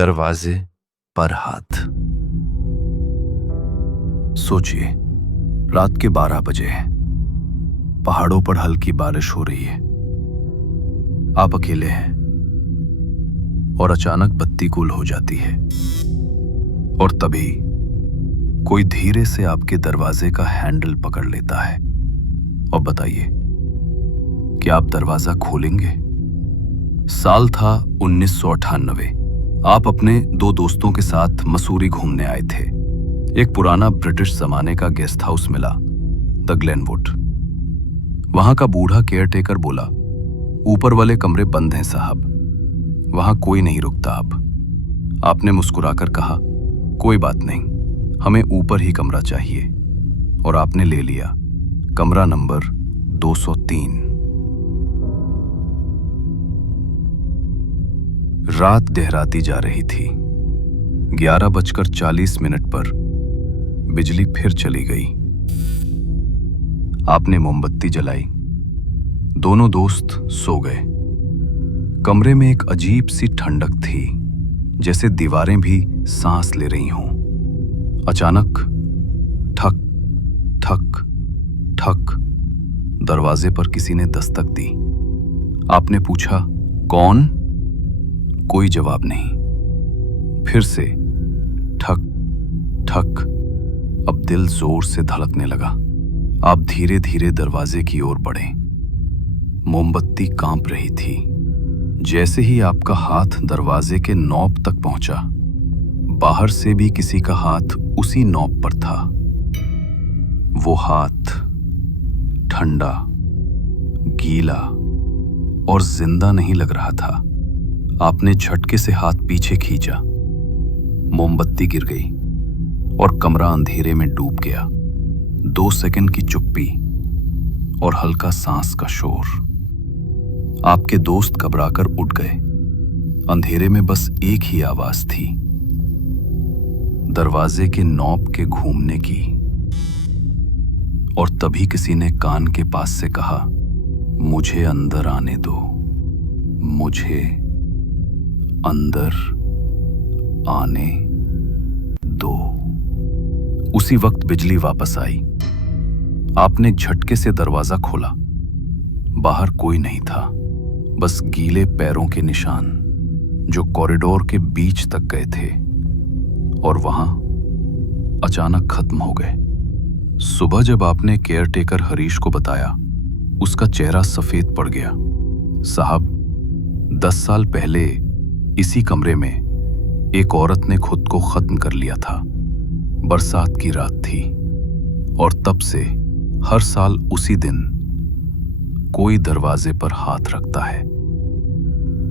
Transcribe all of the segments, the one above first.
दरवाजे पर हाथ। सोचिए, रात के 12 बजे हैं। पहाड़ों पर हल्की बारिश हो रही है। आप अकेले हैं और अचानक बत्ती गुल हो जाती है। और तभी कोई धीरे से आपके दरवाजे का हैंडल पकड़ लेता है। और बताइए, क्या आप दरवाजा खोलेंगे? साल था 1998। आप अपने 2 दोस्तों के साथ मसूरी घूमने आए थे। एक पुराना ब्रिटिश जमाने का गेस्ट हाउस मिला, द ग्लेनवुड। वहां का बूढ़ा केयरटेकर बोला, ऊपर वाले कमरे बंद हैं साहब, वहां कोई नहीं रुकता अब। आपने मुस्कुराकर कहा, कोई बात नहीं, हमें ऊपर ही कमरा चाहिए। और आपने ले लिया कमरा नंबर 203। रात गहराती जा रही थी। 11:40 पर बिजली फिर चली गई। आपने मोमबत्ती जलाई। दोनों दोस्त सो गए। कमरे में एक अजीब सी ठंडक थी, जैसे दीवारें भी सांस ले रही हों। अचानक ठक ठक ठक दरवाजे पर किसी ने दस्तक दी। आपने पूछा, कौन? कोई जवाब नहीं। फिर से ठक ठक। अब दिल जोर से धड़कने लगा। आप धीरे धीरे दरवाजे की ओर बढ़े। मोमबत्ती कांप रही थी। जैसे ही आपका हाथ दरवाजे के नॉब तक पहुंचा, बाहर से भी किसी का हाथ उसी नॉब पर था। वो हाथ ठंडा, गीला और जिंदा नहीं लग रहा था। आपने झटके से हाथ पीछे खींचा। मोमबत्ती गिर गई और कमरा अंधेरे में डूब गया। 2 सेकंड की चुप्पी और हल्का सांस का शोर। आपके दोस्त घबराकर उठ गए। अंधेरे में बस एक ही आवाज थी, दरवाजे के नॉब के घूमने की। और तभी किसी ने कान के पास से कहा, मुझे अंदर आने दो, मुझे अंदर आने दो। उसी वक्त बिजली वापस आई। आपने झटके से दरवाजा खोला। बाहर कोई नहीं था, बस गीले पैरों के निशान जो कॉरिडोर के बीच तक गए थे और वहां अचानक खत्म हो गए। सुबह जब आपने केयरटेकर हरीश को बताया, उसका चेहरा सफेद पड़ गया। साहब, 10 साल पहले इसी कमरे में एक औरत ने खुद को खत्म कर लिया था। बरसात की रात थी और तब से हर साल उसी दिन कोई दरवाजे पर हाथ रखता है।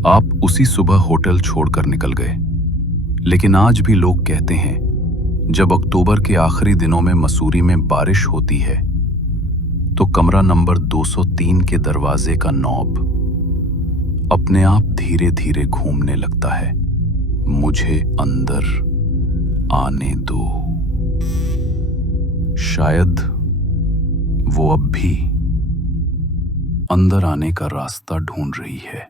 आप उसी सुबह होटल छोड़कर निकल गए, लेकिन आज भी लोग कहते हैं, जब अक्टूबर के आखिरी दिनों में मसूरी में बारिश होती है तो कमरा नंबर 203 के दरवाजे का नॉब अपने आप धीरे धीरे घूमने लगता है। मुझे अंदर आने दो। शायद वो अब भी अंदर आने का रास्ता ढूंढ रही है।